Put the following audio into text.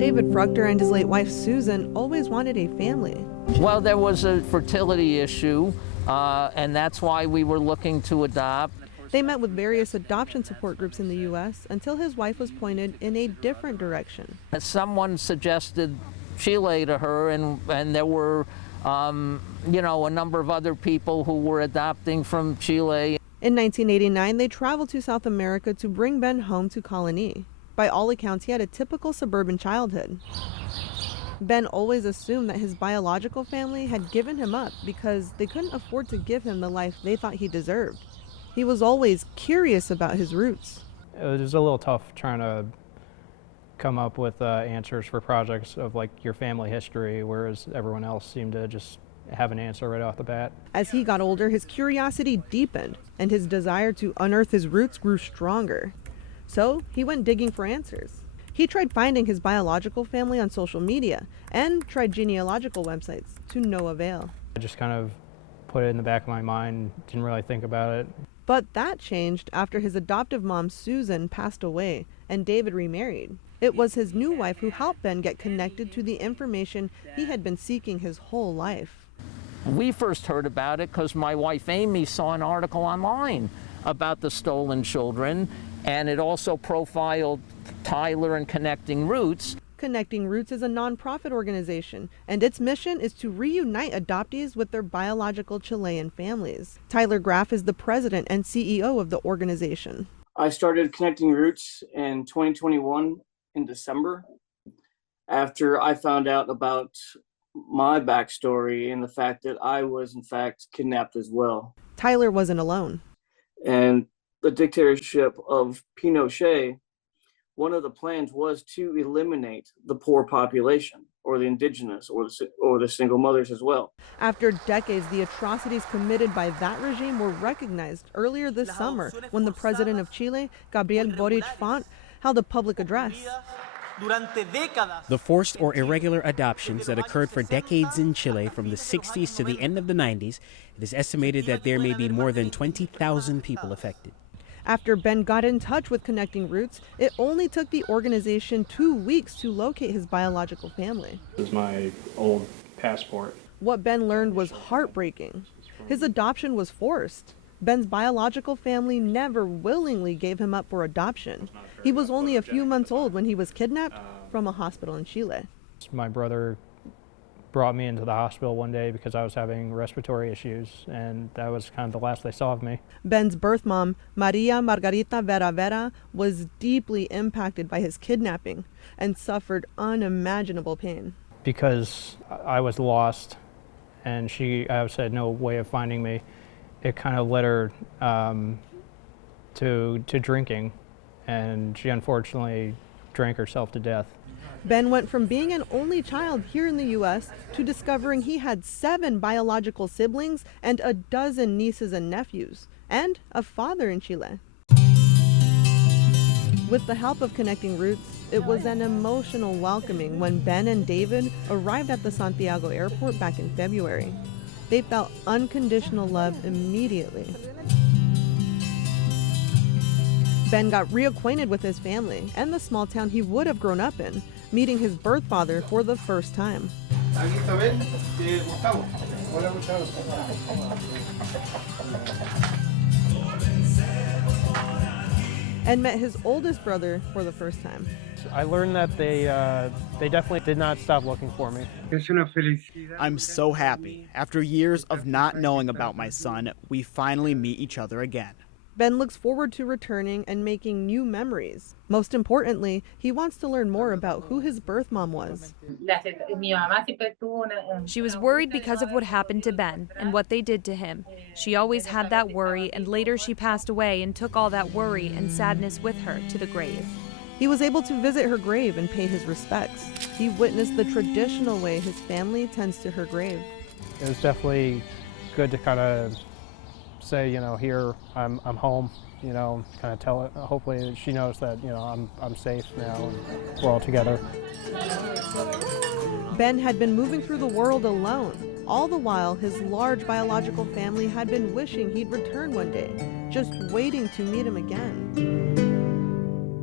David Fruchter and his late wife Susan always wanted a family. Well, there was a fertility issue, and that's why we were looking to adopt. They met with various adoption support groups in the U.S. until his wife was pointed in a different direction. Someone suggested Chile to her, and there were, a number of other people who were adopting from Chile. In 1989, they traveled to South America to bring Ben home to Colony. By all accounts, he had a typical suburban childhood. Ben always assumed that his biological family had given him up because they couldn't afford to give him the life they thought he deserved. He was always curious about his roots. It was a little tough trying to come up with answers for projects of like your family history, whereas everyone else seemed to just have an answer right off the bat. As he got older, his curiosity deepened and his desire to unearth his roots grew stronger. So he went digging for answers. He tried finding his biological family on social media and tried genealogical websites to no avail. I just kind of put it in the back of my mind, didn't really think about it. But that changed after his adoptive mom, Susan, passed away and David remarried. It was his new wife who helped Ben get connected to the information he had been seeking his whole life. We first heard about it because my wife Amy saw an article online about the stolen children, and it also profiled Tyler and Connecting Roots. Connecting Roots is a nonprofit organization, and its mission is to reunite adoptees with their biological Chilean families. Tyler Graff is the president and CEO of the organization. I started Connecting Roots in 2021 in December after I found out about my backstory and the fact that I was in fact kidnapped as well. Tyler wasn't alone. And the dictatorship of Pinochet, one of the plans was to eliminate the poor population, or the indigenous, or the single mothers as well. After decades, the atrocities committed by that regime were recognized earlier this summer when the president of Chile, Gabriel Boric Font, held a public address. The forced or irregular adoptions that occurred for decades in Chile from the 60s to the end of the 90s, it is estimated that there may be more than 20,000 people affected. After Ben got in touch with Connecting Roots, it only took the organization 2 weeks to locate his biological family. This is my old passport. What Ben learned was heartbreaking. His adoption was forced. Ben's biological family never willingly gave him up for adoption. He was only a few months old when he was kidnapped from a hospital in Chile. My brother brought me into the hospital one day because I was having respiratory issues, and that was kind of the last they saw of me. Ben's birth mom, Maria Margarita Vera Vera, was deeply impacted by his kidnapping and suffered unimaginable pain. Because I was lost and she had no way of finding me, it kind of led her to drinking, and she unfortunately drank herself to death. Ben went from being an only child here in the U.S. to discovering he had 7 biological siblings and a dozen nieces and nephews, and a father in Chile. With the help of Connecting Roots, it was an emotional welcoming when Ben and David arrived at the Santiago airport back in February. They felt unconditional love immediately. Ben got reacquainted with his family and the small town he would have grown up in, meeting his birth father for the first time. And met his oldest brother for the first time. I learned that they definitely did not stop looking for me. I'm so happy. After years of not knowing about my son, we finally meet each other again. Ben looks forward to returning and making new memories. Most importantly, he wants to learn more about who his birth mom was. She was worried because of what happened to Ben and what they did to him. She always had that worry, and later she passed away and took all that worry and sadness with her to the grave. He was able to visit her grave and pay his respects. He witnessed the traditional way his family tends to her grave. It was definitely good to kind of say, here I'm home, kind of tell it. Hopefully she knows that, I'm safe now and we're all together. Ben had been moving through the world alone. All the while, his large biological family had been wishing he'd return one day, just waiting to meet him again.